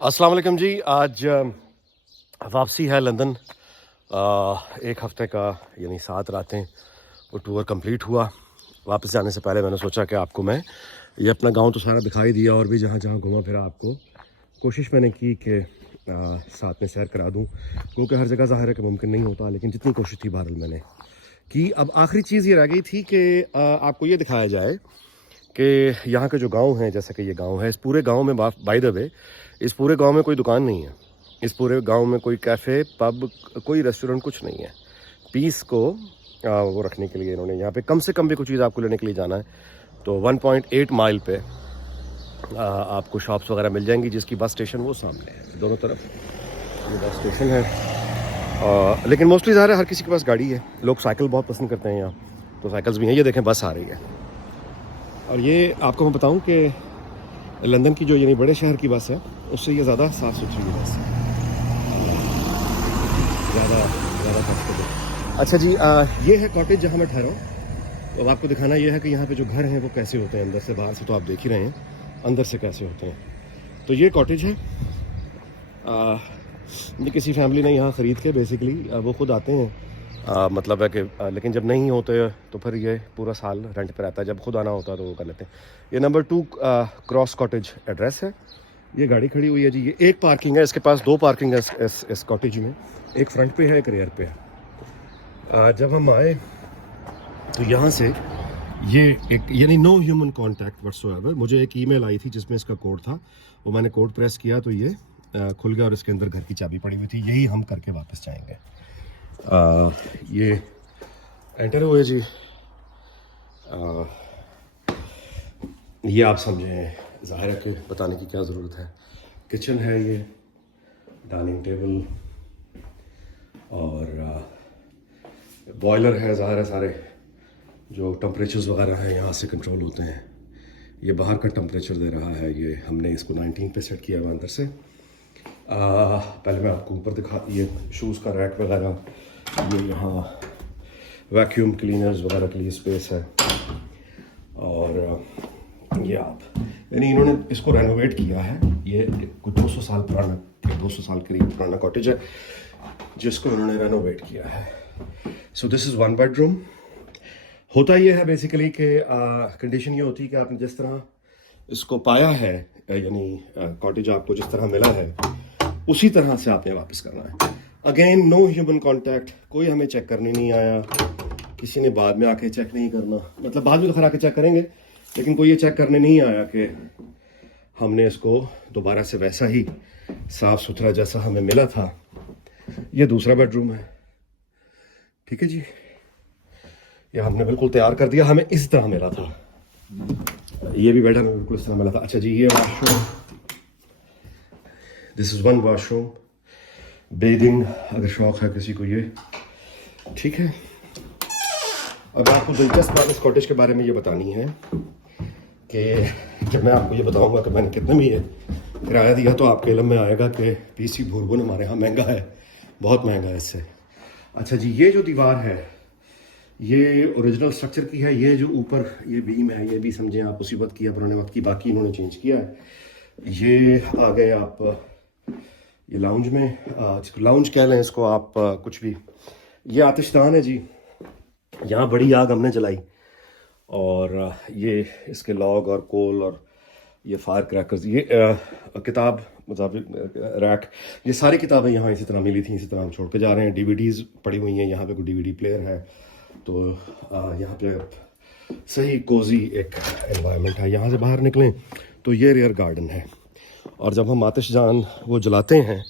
अस्सलाम वालेकुम जी। आज वापसी है लंदन। एक हफ़्ते का यानी 7 रातें वो टूर कंप्लीट हुआ। वापस जाने से पहले मैंने सोचा कि आपको मैं ये अपना गांव तो सारा दिखाई दिया और भी जहाँ जहाँ घुमा फिरा आपको कोशिश मैंने की कि साथ में सैर करा दूँ, क्योंकि हर जगह ज़ाहिर है कि मुमकिन नहीं होता, लेकिन जितनी कोशिश थी बहरहाल मैंने की। अब आखिरी चीज़ ये रह गई थी कि आपको ये दिखाया जाए कि यहाँ के जो गांव हैं, जैसे कि ये गांव है, इस पूरे गांव में बाय द वे इस पूरे गांव में कोई दुकान नहीं है। इस पूरे गांव में कोई कैफ़े, पब, कोई रेस्टोरेंट कुछ नहीं है। पीस को वो रखने के लिए इन्होंने यहाँ पे कम से कम भी कुछ चीज़ आपको लेने के लिए जाना है तो 1.8 माइल पे आपको शॉप्स वगैरह मिल जाएंगी, जिसकी बस स्टेशन वो सामने है दोनों तरफ। ये बस स्टेशन है। लेकिन मोस्टली ज़ाहिर है हर किसी के पास गाड़ी है। लोग साइकिल बहुत पसंद करते हैं यहाँ, तो साइकिल्स भी हैं। ये देखें बस आ रही है। और ये आपको मैं बताऊं कि लंदन की जो यानी बड़े शहर की बस है उससे ये ज़्यादा साफ़ सुथरी बस है, ज़्यादा ज़्यादा कंफर्टेबल। अच्छा जी, ये है कॉटेज जहाँ मैं ठहरा हूँ। तो अब आपको दिखाना ये है कि यहाँ पे जो घर हैं वो कैसे होते हैं अंदर से। बाहर से तो आप देख ही रहे हैं, अंदर से कैसे होते हैं। तो ये कॉटेज है। ये किसी फैमिली ने यहाँ ख़रीद के बेसिकली वो ख़ुद आते हैं। मतलब है कि लेकिन जब नहीं होते तो फिर ये पूरा साल रेंट पे रहता है। जब खुद आना होता है तो वो कर लेते हैं। ये नंबर 2 क्रॉस कॉटेज एड्रेस है। ये गाड़ी खड़ी हुई है जी। ये एक पार्किंग है, इसके पास 2 पार्किंग है इस कॉटेज में। एक फ्रंट पे है, एक रेयर पे है। जब हम आए तो यहाँ से ये एक यानी नो ह्यूमन कॉन्टैक्ट व्हाटसोएवर। मुझे एक ईमेल आई थी जिसमें इसका कोड था, वो मैंने कोड प्रेस किया तो ये खुल गया और इसके अंदर घर की चाबी पड़ी हुई थी। यही हम करके वापस जाएंगे। ये एंटर हुए जी। ये आप समझें, ज़ाहिर है कि बताने की क्या ज़रूरत है। किचन है ये, डाइनिंग टेबल और बॉयलर है। ज़ाहिर है सारे जो टेम्परेचर्स वगैरह हैं यहाँ से कंट्रोल होते हैं। ये बाहर का टेम्परेचर दे रहा है। ये हमने इसको 19 पे सेट किया हुआ अंदर से। पहले मैं आपको ऊपर दिखा, ये शूज़ का रैक वगैरह, ये यहाँ वैक्यूम क्लीनर्स वगैरह के लिए स्पेस है। और ये आप यानी इन्होंने इसको रेनोवेट किया है। ये कुछ 200 साल पुराना, 200 साल करीब पुराना कॉटेज है जिसको इन्होंने रेनोवेट किया है। So this is 1 bedroom. होता ये है बेसिकली कि कंडीशन ये होती है कि आपने जिस तरह इसको पाया है, यानी कॉटेज आपको जिस तरह मिला है उसी तरह से आपने वापस करना है। अगेन नो ह्यूमन कांटेक्ट, कोई हमें चेक करने नहीं आया, किसी ने बाद में आके चेक नहीं करना। मतलब बाद में तो खैर आके चेक करेंगे, लेकिन कोई ये चेक करने नहीं आया कि हमने इसको दोबारा से वैसा ही साफ सुथरा जैसा हमें मिला था। ये दूसरा बेडरूम है, ठीक है जी। ये हमने बिल्कुल तैयार कर दिया, हमें इस तरह मिला था। ये भी बेड हमें बिल्कुल इस तरह मिला था। अच्छा जी, ये washroom, this is 1 washroom. Bathing अगर शौक है किसी को, ये ठीक है। अब आपको दिलचस्प बात इस कॉटेज के बारे में ये बतानी है कि जब मैं आपको ये बताऊंगा कि मैंने कितने में ये किराया दिया तो आपके इल्म में आएगा कि पीसी भूरभुन हमारे यहाँ महंगा है, बहुत महंगा है इससे। अच्छा जी, ये जो दीवार है ये ओरिजिनल स्ट्रक्चर की है। ये जो ऊपर ये बीम है ये भी समझें आप उसी वक्त की है, पुराने वक्त की, बाकी इन्होंने चेंज किया है। ये आ गए आप ये लाउंज में, लाउंज कह लें इसको आप, कुछ भी। ये आतिशदान है जी, यहाँ बड़ी आग हमने जलाई और ये इसके लॉग और कोल और ये फायर क्रैकर्स, ये किताब मतलब रैक, ये सारी किताबें यहाँ इसी तरह मिली थी, इसी तरह हम छोड़ के जा रहे हैं। डीवीडीज़ पड़ी हुई हैं यहाँ पे, कोई डीवीडी प्लेयर है तो यहाँ पे सही कोजी एक एनवायरनमेंट है। यहाँ से बाहर निकलें तो ये रियर गार्डन है और जब हम आतिशदान वो जलाते हैं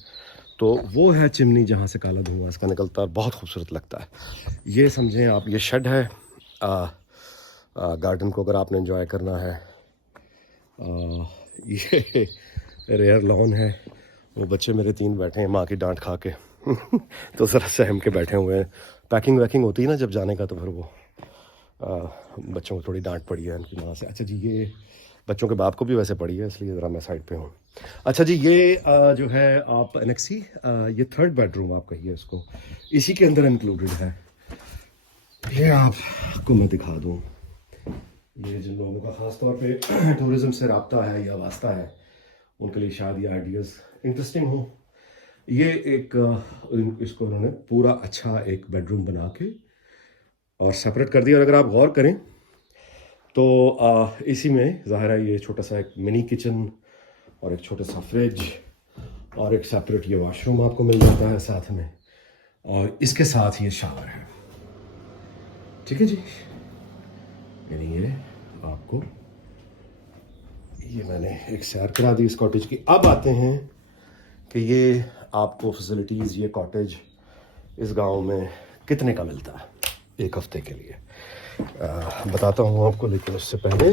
तो वो है चिमनी जहाँ से काला धुआं इसका निकलता है, बहुत खूबसूरत लगता है। ये समझें आप, ये शेड है गार्डन को अगर आपने एंजॉय करना है। ये रेयर लॉन है। वो बच्चे मेरे 3 बैठे हैं माँ की डांट खा के तो ज़रा सहम के बैठे हुए हैं। पैकिंग वैकिंग होती है ना जब जाने का, तो फिर वो बच्चों को थोड़ी डांट पड़ी है उनकी माँ से। अच्छा जी, ये बच्चों के बाप को भी वैसे पड़ी है, इसलिए ज़रा मैं साइड पे हूँ। अच्छा जी, ये जो है आप एनेक्सी, ये 3rd बेडरूम आप कहिए इसको, इसी के अंदर इंक्लूडेड है। ये आपको मैं दिखा दूँ, ये जिन लोगों का ख़ास तौर पे टूरिज़्म से रब्ता है या वास्ता है उनके लिए शायद ये आइडियाज़ इंटरेस्टिंग हो। ये एक इसको उन्होंने पूरा अच्छा एक बेडरूम बना के और सेपरेट कर दिया। और अगर आप गौर करें तो इसी में ज़ाहिर है ये छोटा सा एक मिनी किचन और एक छोटा सा फ्रिज और एक सेपरेट ये वॉशरूम आपको मिल जाता है साथ में, और इसके साथ ये शावर है। ठीक है जी, यानी ये आपको ये मैंने एक सैर करा दी इस कॉटेज की। अब आते हैं कि ये आपको फैसिलिटीज़ ये कॉटेज इस गांव में कितने का मिलता है एक हफ्ते के लिए। बताता हूँ आपको, लेकिन उससे पहले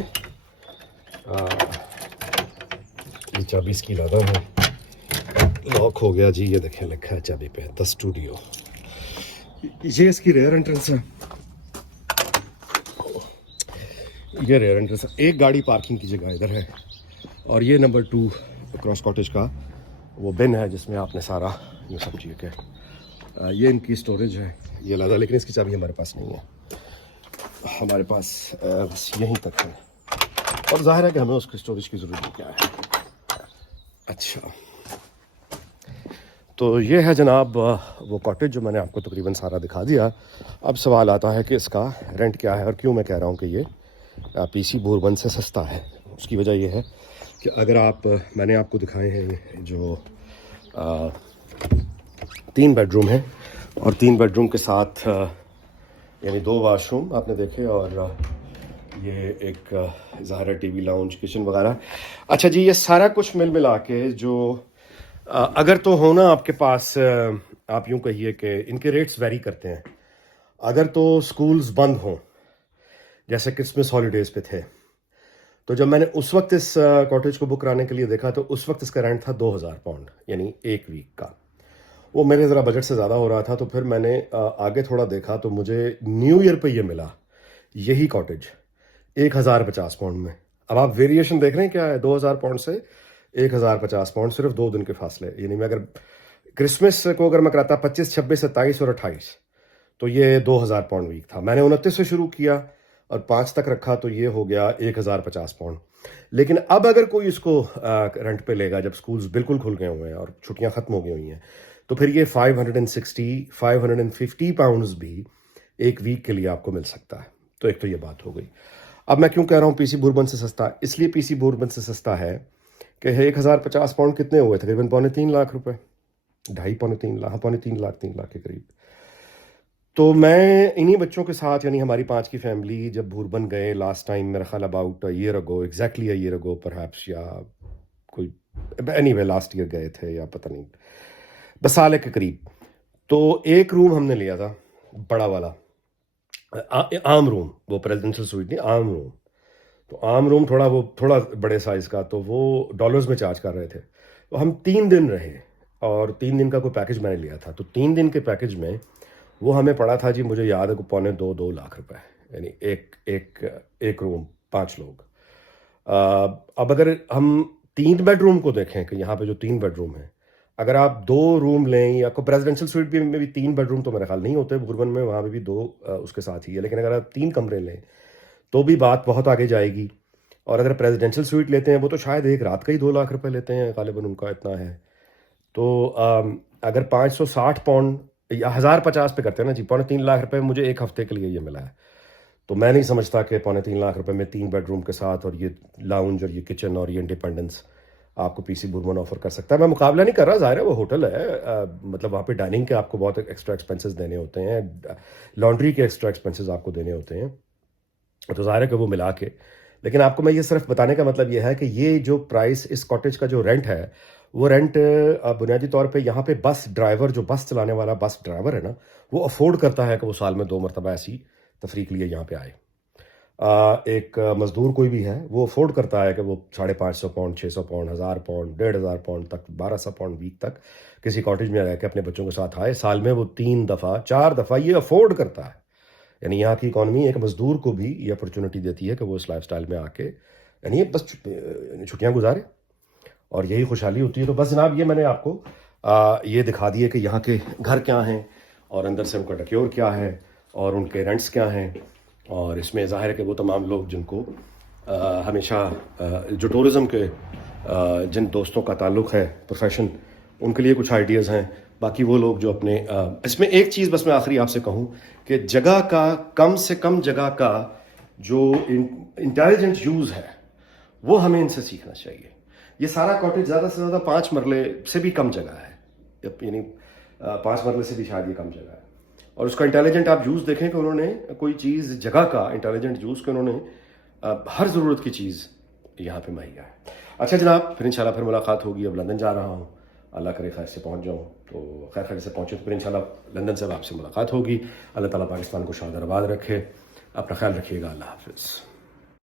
ये चाबी इसकी लगा हूँ, लॉक हो गया जी। ये देखें लिखा है चाबी पे द स्टूडियो। ये इसकी रेयर एंट्रेंस है, ये रेयर एंट्रेंस है। एक गाड़ी पार्किंग की जगह इधर है, और ये नंबर 2 क्रॉस कॉटेज का वो बिन है जिसमें आपने सारा ये समझिए कि ये इनकी स्टोरेज है, ये लगा। लेकिन इसकी चाबी हमारे पास नहीं है, हमारे पास बस यहीं तक है, और जाहिर है कि हमें उसकी स्टोरेज की ज़रूरत क्या है। अच्छा, तो ये है जनाब वो कॉटेज जो मैंने आपको तकरीबन सारा दिखा दिया। अब सवाल आता है कि इसका रेंट क्या है, और क्यों मैं कह रहा हूँ कि ये पीसी बोरबन से सस्ता है। उसकी वजह यह है कि अगर आप मैंने आपको दिखाए हैं जो 3 बेडरूम है, और 3 बेडरूम के साथ यानी 2 वाशरूम आपने देखे, और ये एक ज़ाहिर टीवी लाउंज किचन वगैरह। अच्छा जी, ये सारा कुछ मिल मिला के जो अगर तो हो ना आपके पास, आप यूँ कहिए कि इनके रेट्स वेरी करते हैं। अगर तो स्कूल्स बंद हों, जैसे क्रिसमस हॉलीडेज़ पे थे, तो जब मैंने उस वक्त इस कॉटेज को बुक कराने के लिए देखा तो उस वक्त इसका रेंट था 2000 पाउंड, यानी एक वीक का। वो मेरे ज़रा बजट से ज़्यादा हो रहा था, तो फिर मैंने आगे थोड़ा देखा तो मुझे न्यू ईयर पे ये मिला, यही कॉटेज 1050 पाउंड में। अब आप वेरिएशन देख रहे हैं क्या है, 2000 पाउंड से 1050 पाउंड, सिर्फ 2 दिन के फासले। यानी मैं अगर क्रिसमस को अगर मैं कराता 25, 26, 27 और 28, तो ये 2000 पाउंड वीक था। मैंने 29 से शुरू किया और 5 तक रखा, तो ये हो गया 1050 पाउंड। लेकिन अब अगर कोई इसको रेंट पे लेगा, जब स्कूल्स बिल्कुल खुल गए हुए हैं और छुट्टियां ख़त्म हो गई हुई हैं, तो फिर ये 560, 550 पाउंड्स भी एक वीक के लिए आपको मिल सकता है। तो एक तो ये बात हो गई। अब मैं क्यों कह रहा हूँ पीसी बोरबन से सस्ता, इसलिए पीसी बोरबन से सस्ता है कि 1050 पाउंड कितने हुए, तकरीबन 2.25 लाख रुपए, 2.5 पौने 3 लाख, 3 लाख, 3 लाख के करीब। तो मैं इन्हीं बच्चों के साथ, यानी हमारी 5 की फैमिली जब बोरबन गए लास्ट टाइम, मेरा ख्याल about year ago, exactly year ago perhaps, या कोई एनीवे लास्ट ईयर गए थे, या पता नहीं 10 साल के करीब। तो एक रूम हमने लिया था बड़ा वाला, आम रूम, वो प्रेसिडेंशियल स्वीट नहीं, आम रूम। तो आम रूम थोड़ा बड़े साइज़ का, तो वो डॉलर्स में चार्ज कर रहे थे। तो हम 3 दिन रहे, और 3 दिन का कोई पैकेज मैंने लिया था। तो 3 दिन के पैकेज में वो हमें पड़ा था जी, मुझे याद है को 2.25 लाख रुपए, यानी एक रूम 5 लोग। अब अगर हम 3 बेडरूम को देखें कि यहाँ पे जो 3 बेडरूम है, अगर आप 2 रूम लें, या कोई प्रेसिडेंशियल स्वीट भी में भी 3 बेडरूम तो मेरा ख्याल नहीं होते बोरबन में, वहाँ पे भी 2 उसके साथ ही है। लेकिन अगर आप 3 कमरे लें तो भी बात बहुत आगे जाएगी। और अगर प्रेसिडेंशियल स्वीट लेते हैं, वो तो शायद एक रात का ही 2 लाख रुपए लेते हैं, गालिबन उनका इतना है। तो अगर 560 पाउंड या 1050 पे करते हैं ना जी, 3.25 लाख रुपए मुझे एक हफ्ते के लिए ये मिला है। तो मैं नहीं समझता कि 3.25 लाख रुपए में 3 बेडरूम के साथ, और ये लाउंज और ये किचन और ये इंडिपेंडेंस आपको पीसी बोरबन ऑफर कर सकता है। मैं मुकाबला नहीं कर रहा, ज़ाहिर है वो होटल है, मतलब वहाँ पे डाइनिंग के आपको बहुत एक्स्ट्रा एक्सपेंसेस देने होते हैं, लॉन्ड्री के एक्स्ट्रा एक्सपेंसेस आपको देने होते हैं, तो ज़ाहिर है कि वो मिला के। लेकिन आपको मैं ये सिर्फ बताने का मतलब ये है कि ये जो प्राइस, इस कॉटेज का जो रेंट है, वो रेंट बुनियादी तौर पे यहाँ पे बस ड्राइवर, जो बस चलाने वाला बस ड्राइवर है ना, वो अफोर्ड करता है कि वो साल में 2 मरतबा ऐसी तफरीक के लिए यहाँ पे आए। एक मज़दूर कोई भी है, वो अफोर्ड करता है कि वो 550 पाउंड, 600 पाउंड, 1000 पाउंड, 1500 पाउंड तक, 1200 पाउंड वीक तक किसी कॉटेज में रह के अपने बच्चों के साथ आए। साल में वो 3 दफ़ा 4 दफ़ा ये अफोर्ड करता है। यानी यहाँ की इकॉनमी एक मज़दूर को भी ये अपॉर्चुनिटी देती है कि वो इस लाइफस्टाइल में आके, यानी ये बस छुट्टियाँ गुजारे, और यही खुशहाली होती है। तो बस जनाब, ये मैंने आपको ये दिखा दिए कि यहाँ के घर क्या हैं, और अंदर से उनका डेकोर क्या है, और उनके रेंट्स क्या हैं। और इसमें ज़ाहिर है कि वो तमाम लोग जिनको हमेशा जो टूरिज़म के जिन दोस्तों का ताल्लुक़ है प्रोफेशन, उनके लिए कुछ आइडियाज़ हैं। बाकी वो लोग जो अपने इसमें एक चीज़ बस मैं आखिरी आपसे कहूँ कि जगह का, कम से कम जगह का जो इंटेलिजेंट यूज़ है वो हमें इनसे सीखना चाहिए। ये सारा कॉटेज ज़्यादा से ज़्यादा 5 मरले से भी कम जगह है, यानी 5 मरले से भी शायद ये कम जगह है। और उसका इंटेलिजेंट आप यूज़ देखें कि उन्होंने कोई चीज़, जगह का इंटेलिजेंट यूज़ के उन्होंने हर ज़रूरत की चीज़ यहाँ पे मुहैया है। अच्छा जनाब, फिर इंशाल्लाह फिर मुलाकात होगी। अब लंदन जा रहा हूँ, अल्लाह करे खैर से पहुँच जाऊँ, तो खैर से पहुँचे तो फिर इंशाल्लाह लंदन से आपसे मुलाकात होगी। अल्लाह ताला पाकिस्तान को शाद आबाद रखे। अपना ख्याल रखिएगा। अल्लाह हाफ़िज़।